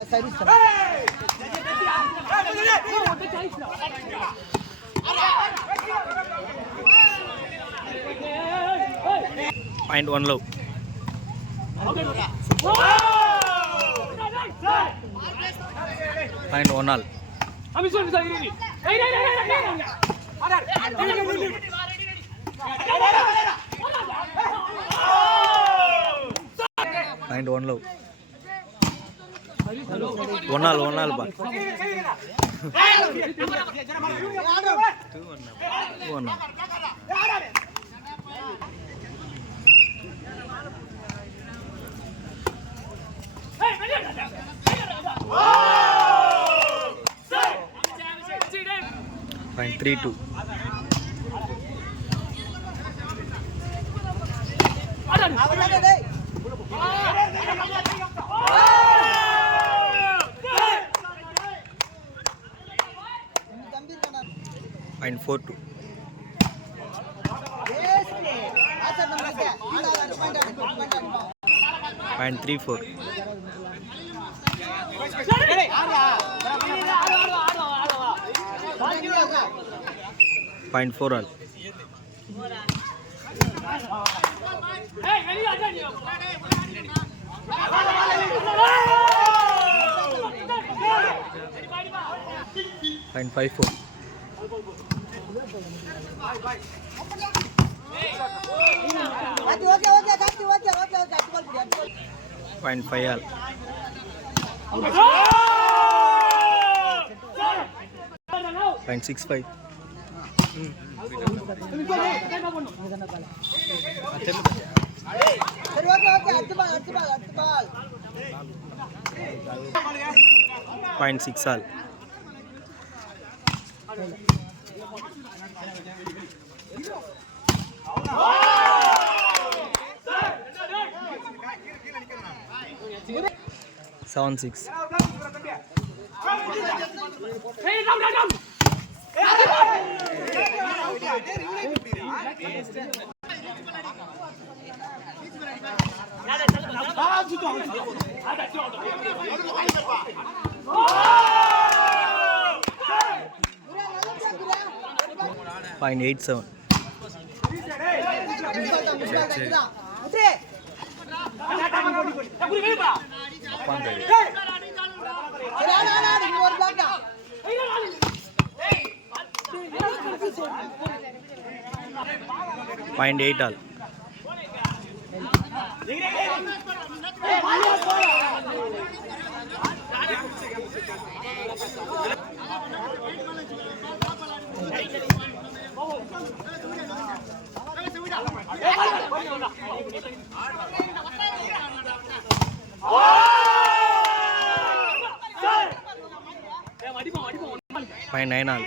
சரி sir. Point one low. Point one all. Point one low. One all ball. One all. Point 3-2. Point 4-2. Point 3-4. Point 4 all. Point 5-4. Point 5 all. Point 6-5. Point 6 all. Seven 6. Point 8-7. Point 8 all. Point 9 all.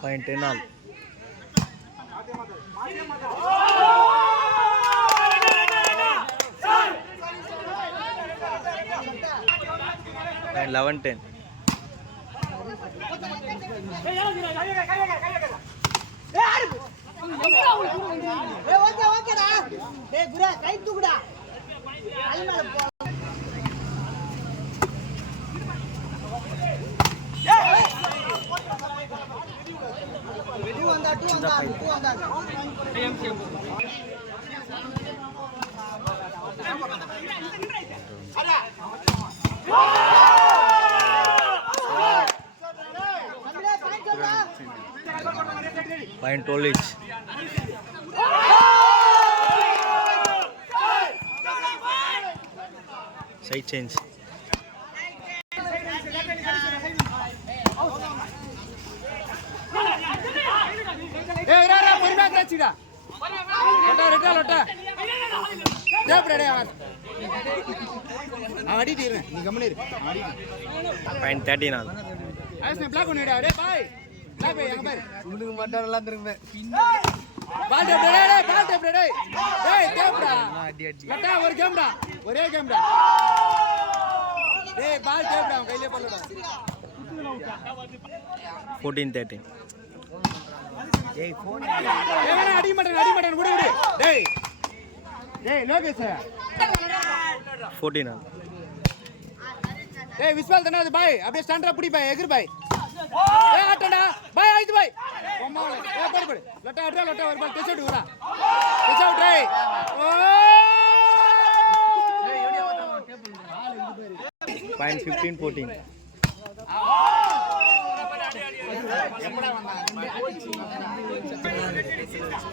Point 10 all. Point 11-10. Point 12 each. Side change. Hey, Point 13 all. ஒரே game 14-13. அடி மாட்டேன் விடு டேய் Lokesh 14 all. ஏய் விஸ்வால் தான அது பாய் அப்படியே ஸ்டாண்டா புடி பாய் எகிர் பாய் ஏய் ஆட்டடா பாய் ஆயிது பாய் அம்மாளே ஏய் படி லட்டா ஒரு பால் டச் அவுட் வரா டச் அவுட் டேய் Point 15-14. எப்படா வந்தாங்க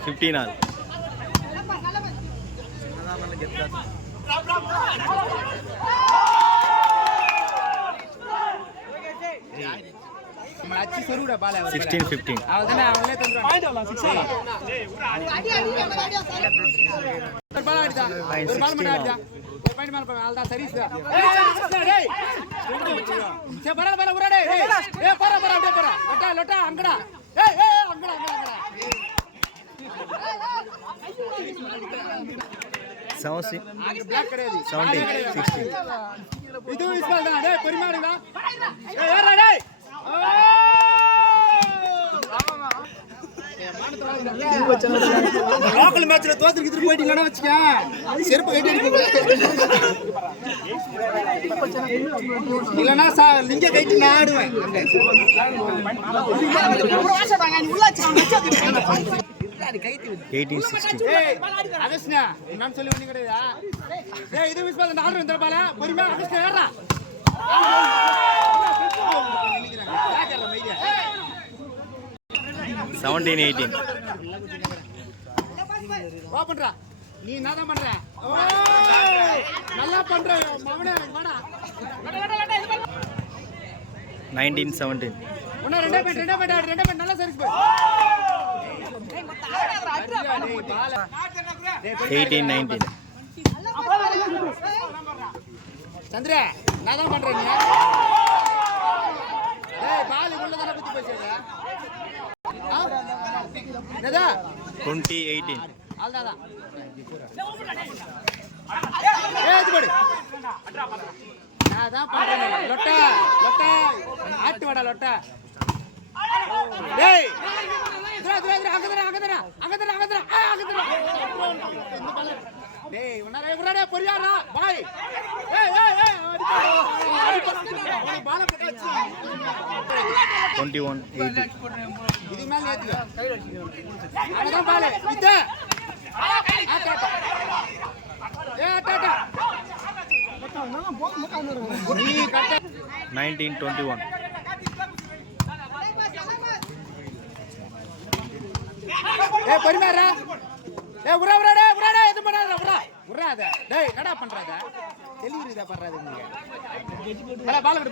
15 all. நம்ம அச்சி சொருடா பால் 16-15. அவதானே அவங்களே தந்துறாங்க ஒரு பால் அடிடா ஒரு பால் மட்டும் அடிடா ஒரு பாயிண்ட் மேல போய் ஆல்டா சர்வீஸ் டேய் சே பரா உரா டேய் ஏய் பரா அப்படியே பரா லட்டா அங்கடா ஏய் அங்கடா 17. அங்க பிளாக் கிடையாது 16. இது இஸ்மால் தான் டேய் பெருமாடுடா ஏய் ஏறா டேய் லோக்கல் மேட்ச்ல தோத்துக்கு திருப்பி போயிட்டீங்கனா வச்சுக்க செருப்பு கட்டி அடிப்பீங்க இல்லனா லிங்க கட்டி நான் ஆடுவேன் ஒரு வாசம் வாங்க நீ உள்ள வச்சுங்க 18-16. ஏய் அகஸ்னா நான் சொல்லி வந்தீங்க கிடையா ஏய் இது விஸ்வால் அந்த ஆர்டர் வந்தற பால பொறுமையா அகஸ்னா ஏறா 17-18. வா பண்றா நீ என்னதான் பண்ற நல்லா பண்ற மவனே வாடா 19-17. ஒண்ணா ரெண்டே பேட் நல்லா சர்வீஸ் போய் 18-19. சந்திரா என்னதான் பண்ற நீ ஏய் பால் உள்ள தான குத்தி போச்சேடா என்னடா 20-18. ஆல்தாடா ஏய் இது போடு நான் பண்றேன் லொட்டா ஆட்டு வாடா லொட்டா டேய் அங்கதரா டேய் உனரே உரடே பொரியாரா பாய் ஏய் பால பட்டாச்சு 21-18. இது மேல ஏத்துங்க அங்கதான் பால் இத ஆட்டா நீ கட்ட 19-21. ஏய் பொறுமையாரா ஏய் உரடே எது பண்ணாதடா உராத டேய் என்னடா பண்றாத டெலிவரி தான் பண்றாத நீங்க பால் விடு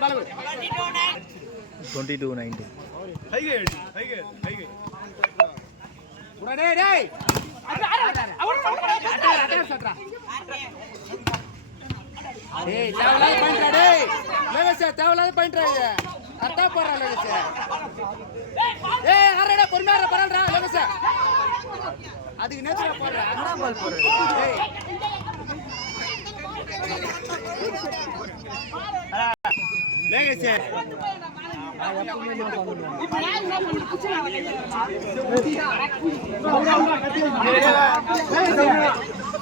22-19. ஹைகே உரடே டேய் அட சட்றா டேய் தேவலாத பாயிண்ட்ரா டேய் லேவசே தேவலாத பாயிண்ட்ரா இது கரெக்ட்டா போறா லேவசே ஏய் அரடா பொறுமையாரா பரல்றா லேவசே அதுக்கு நேச்சரா போறா அண்ணா பால் போறா டேய் லேவசே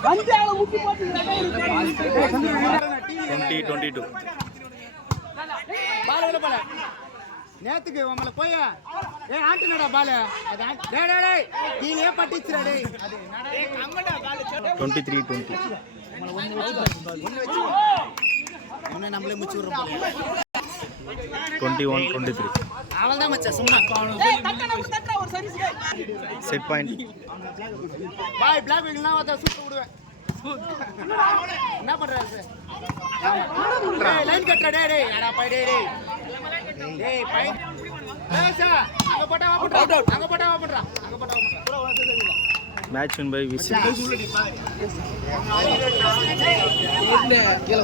வந்தால முட்டி போட்டு 20-22. பால் உள்ள பால் நேத்துக்கு உம்மல போய் ஏய் ஆட்டுனடா பால் அது டேய் கீழே பட்டிச்சுடா டேய் அது டேய் கம்மடா பால் 23-20. ஒண்ணு நம்மளே முச்சு விடுறோம் போல 21-23. அவள்தான் மச்சான் சும்மா ஏய் தட்டடா ஒரு சர்வீஸ் Set point. பாய் பிளாக் விங்லாம் வந்தா சுட்டு விடுவேன் என்ன பண்றாரு டேய் லைன் கட்டடா டேய் அடா பை டேய் பை பேசா அங்க போட்டா வா பண்றா அங்க போட்டா வா பண்றா மேட்ச் வின் பை விசி. கீழே